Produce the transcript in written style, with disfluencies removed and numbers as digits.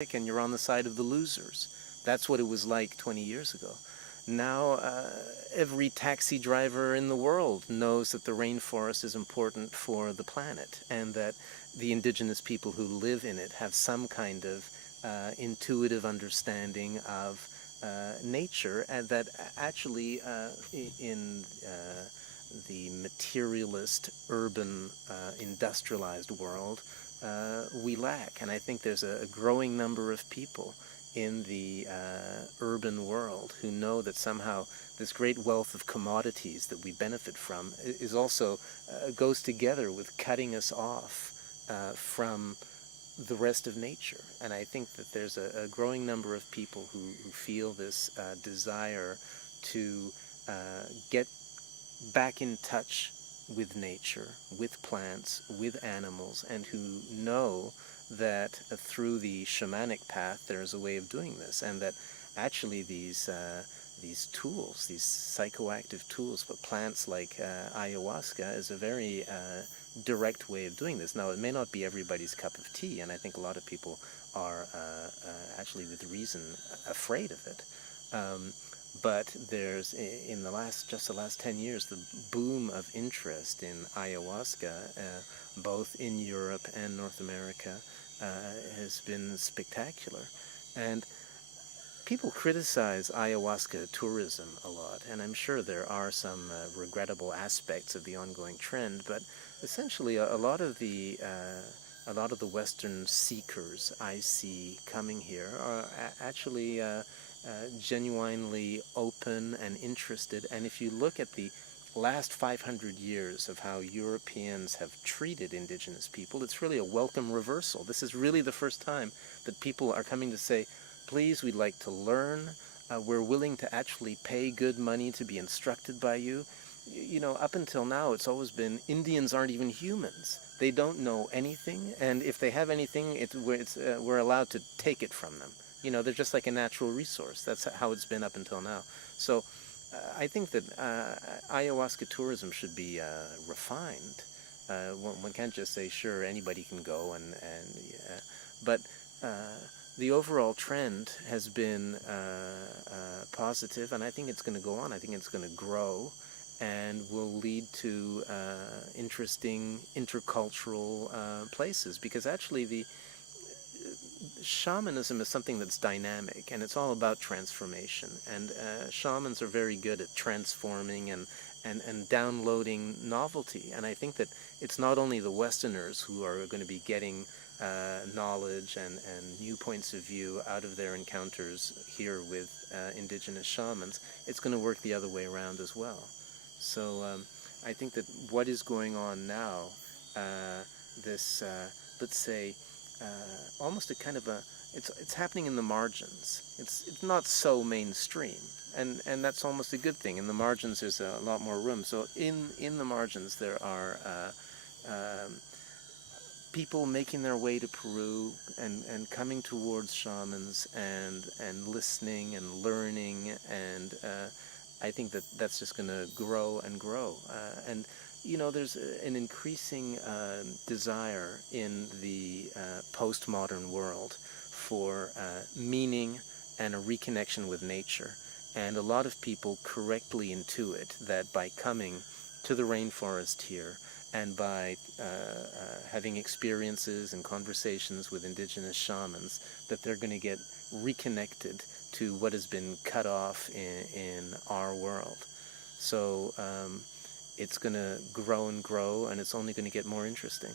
and you're on the side of the losers. That's what it was like 20 years ago. Now, every taxi driver in the world knows that the rainforest is important for the planet and that the indigenous people who live in it have some kind of intuitive understanding of nature, and that actually in the materialist, urban, industrialized world, we lack. And I think there's a growing number of people in the urban world who know that somehow this great wealth of commodities that we benefit from is also goes together with cutting us off from the rest of nature. And I think that there's a growing number of people who feel this desire to get back in touch with nature, with plants, with animals, and who know that through the shamanic path there's a way of doing this, and that actually these tools, these psychoactive tools, but plants like ayahuasca is a very direct way of doing this. Now, it may not be everybody's cup of tea, and I think a lot of people are actually with reason afraid of it. But there's, in just the last 10 years, the boom of interest in ayahuasca, both in Europe and North America, has been spectacular. And people criticize ayahuasca tourism a lot, and I'm sure there are some regrettable aspects of the ongoing trend, but essentially a lot of the Western seekers I see coming here are actually genuinely open and interested. And if you look at the last 500 years of how Europeans have treated indigenous people, it's really a welcome reversal. This is really the first time that people are coming to say, please, we'd like to learn. We're willing to actually pay good money to be instructed by you. You know, up until now, it's always been Indians aren't even humans. They don't know anything, and if they have anything, we're allowed to take it from them. You know, they're just like a natural resource. That's how it's been up until now. So I think that ayahuasca tourism should be refined. One can't just say, sure, anybody can go, but the overall trend has been positive, and I think it's going to go on. I think it's going to grow and will lead to interesting intercultural places, because actually the shamanism is something that's dynamic, and it's all about transformation, and shamans are very good at transforming and downloading novelty. And I think that it's not only the Westerners who are going to be getting knowledge and new points of view out of their encounters here with indigenous shamans. It's going to work the other way around as well. So I think that what is going on now, this let's say almost a kind of it's happening in the margins. It's not so mainstream, and that's almost a good thing. In the margins there's a lot more room. So in the margins there are people making their way to Peru and coming towards shamans and listening and learning, and I think that that's just going to grow and grow. And you know, there's an increasing desire in the postmodern world for meaning and a reconnection with nature. And a lot of people correctly intuit that by coming to the rainforest here and by having experiences and conversations with indigenous shamans, that they're going to get reconnected to what has been cut off in our world. So it's going to grow and grow, and it's only going to get more interesting.